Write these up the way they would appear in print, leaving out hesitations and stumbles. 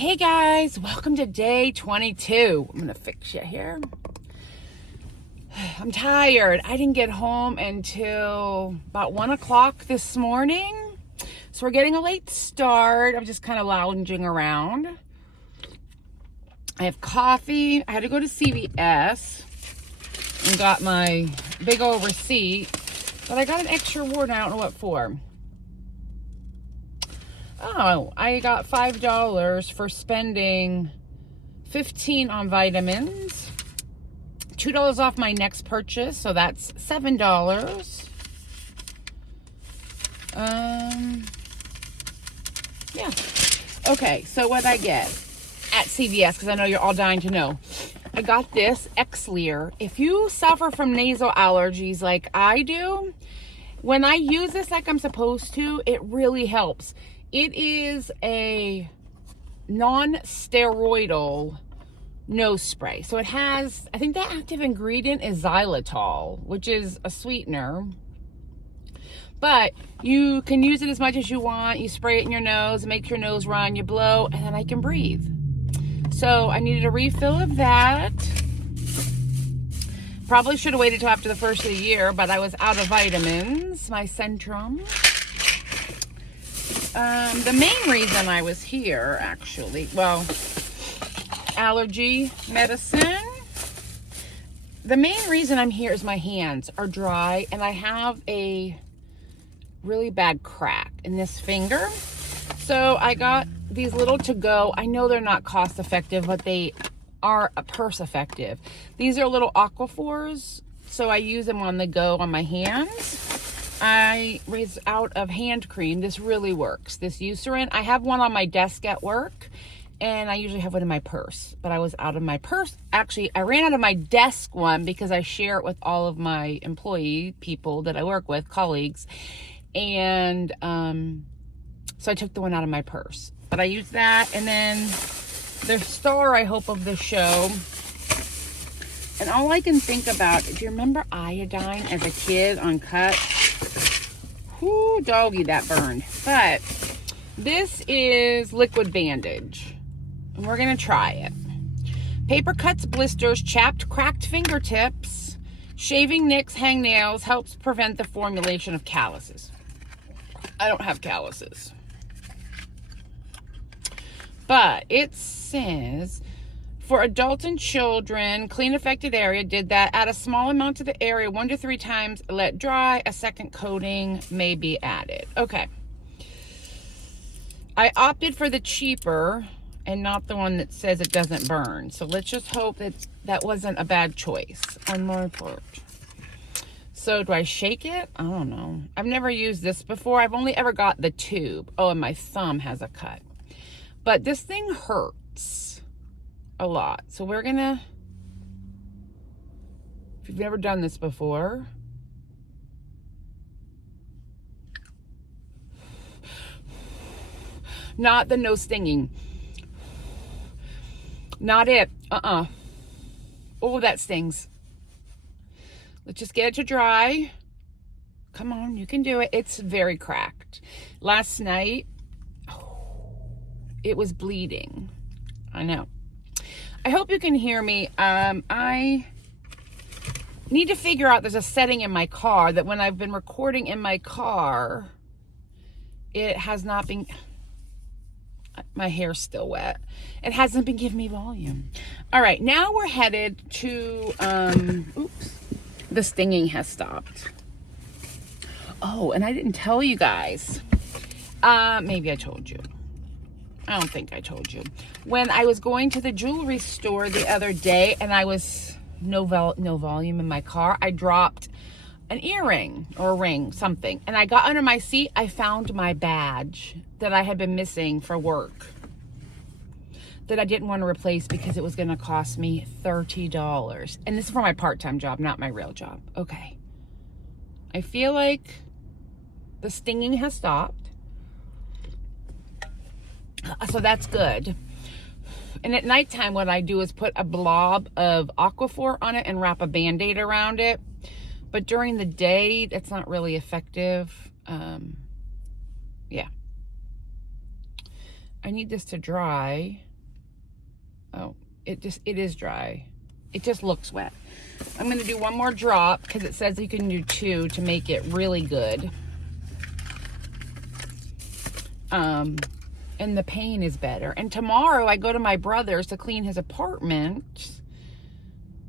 Hey guys, welcome to day 22. I'm gonna fix you here. I'm tired. I didn't get home until about 1 o'clock this morning. So we're getting a late start. I'm just kind of lounging around. I have coffee. I had to go to CVS and got my big old receipt, but I got an extra reward and I don't know what for. Oh, I got $5 for spending $15 on vitamins. $2 off my next purchase, so that's $7. Yeah. Okay, so what'd I get at CVS? Because I know you're all dying to know. I got this Xlear. If you suffer from nasal allergies like I do, when I use this like I'm supposed to, it really helps. It is a non-steroidal nose spray. So it has, I think the active ingredient is xylitol, which is a sweetener. But you can use it as much as you want. You spray it in your nose, it makes your nose run, you blow, and then I can breathe. So I needed a refill of that. Probably should have waited till after the first of the year, but I was out of vitamins, my Centrum. The main reason I was here, actually, well, allergy medicine. The main reason I'm here is my hands are dry and I have a really bad crack in this finger. So I got these little to-go. I know they're not cost effective, but they are purse effective. These are little aquaphors, so I use them on the go on my hands. I was out of hand cream. This really works. This Eucerin. I have one on my desk at work, and I usually have one in my purse, but I was out of my purse. Actually, I ran out of my desk one because I share it with all of my employee people that I work with, colleagues, and so I took the one out of my purse. But I used that, and then the star, I hope, of the show. And all I can think about, do you remember iodine as a kid on cuts? Whoo, doggy, that burned. But this is liquid bandage, and we're gonna try it. Paper cuts, blisters, chapped, cracked fingertips, shaving nicks, hangnails, helps prevent the formulation of calluses. I don't have calluses. But it says, for adults and children, clean affected area, did that. Add a small amount to the area 1 to 3 times, let dry. A second coating may be added. Okay. I opted for the cheaper and not the one that says it doesn't burn. So let's just hope that that wasn't a bad choice on my part. So do I shake it? I don't know. I've never used this before. I've only ever got the tube. Oh, and my thumb has a cut. But this thing hurts a lot. So we're gonna, if you've never done this before, not the no stinging, not it, oh, that stings. Let's just get it to dry. Come on, you can do it. It's very cracked. Last night, it was bleeding. I know. I hope you can hear me. I need to figure out, there's a setting in my car that when I've been recording in my car, it has not been, my hair's still wet. It hasn't been giving me volume. All right, now we're headed to, oops, the stinging has stopped. Oh, and I didn't tell you guys. Maybe I told you. I don't think I told you. When I was going to the jewelry store the other day and I was no volume in my car, I dropped an earring or a ring, something. And I got under my seat, I found my badge that I had been missing for work that I didn't want to replace because it was going to cost me $30. And this is for my part-time job, not my real job. Okay. I feel like the stinging has stopped. So that's good. And at nighttime, what I do is put a blob of Aquaphor on it and wrap a Band-Aid around it. But during the day, that's not really effective. Yeah. I need this to dry. Oh, it is dry. It just looks wet. I'm going to do one more drop because it says you can do 2 to make it really good. And the paint is better. And tomorrow I go to my brother's to clean his apartment.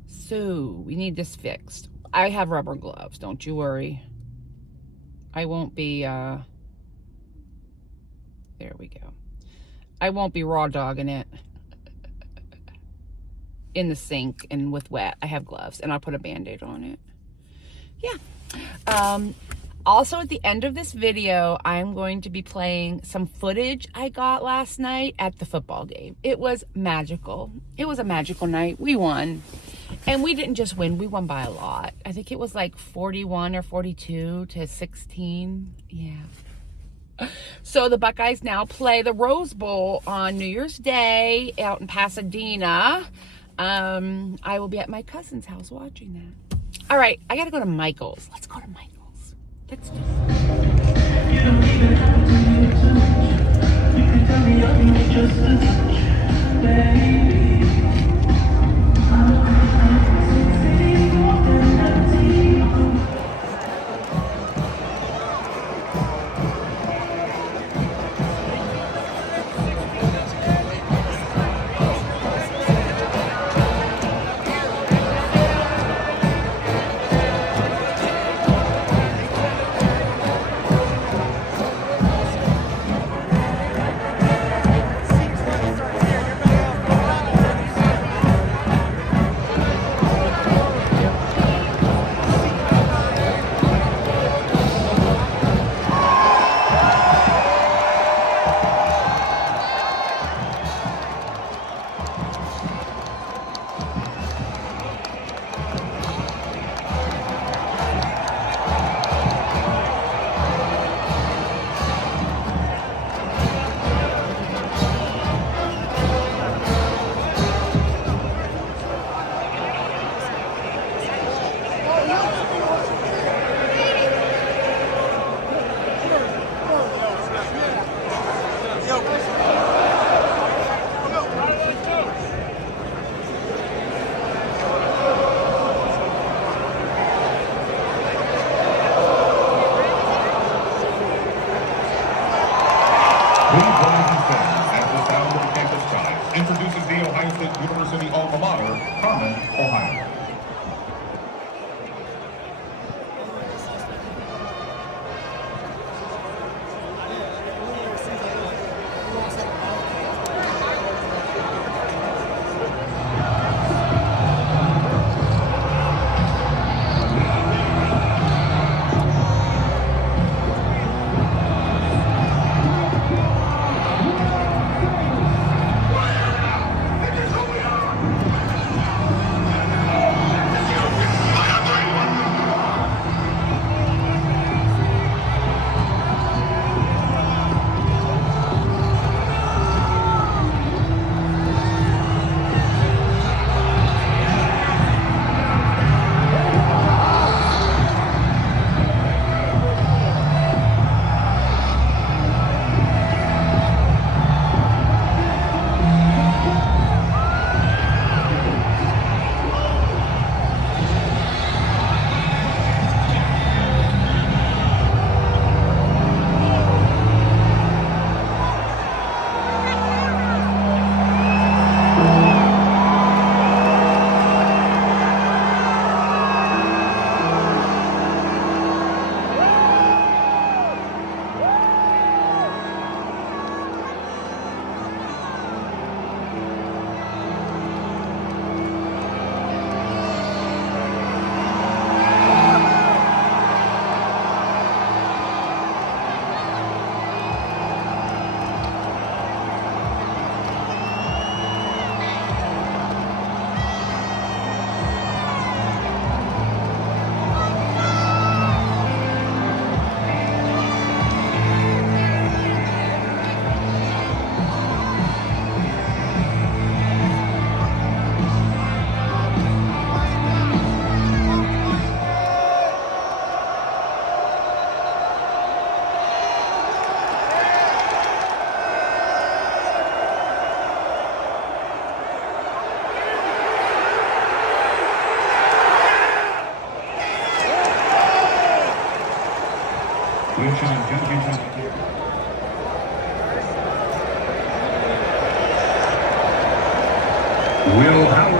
So we need this fixed. I have rubber gloves, don't you worry. I won't be, there we go. I won't be raw dogging it in the sink and with wet. I have gloves and I'll put a Band-Aid on it. Yeah. Also at the end of this video, I'm going to be playing some footage I got last night at the football game. It was magical. It was a magical night. We won. And we didn't just win, we won by a lot. I think it was like 41 or 42 to 16. Yeah. So the Buckeyes now play the Rose Bowl on New Year's Day out in Pasadena. I will be at my cousin's house watching that. All right, I gotta go to Michael's. Let's go to Michael's. Let's do it. You don't even have to be a touch. You can tell me I need just a touch, baby. Will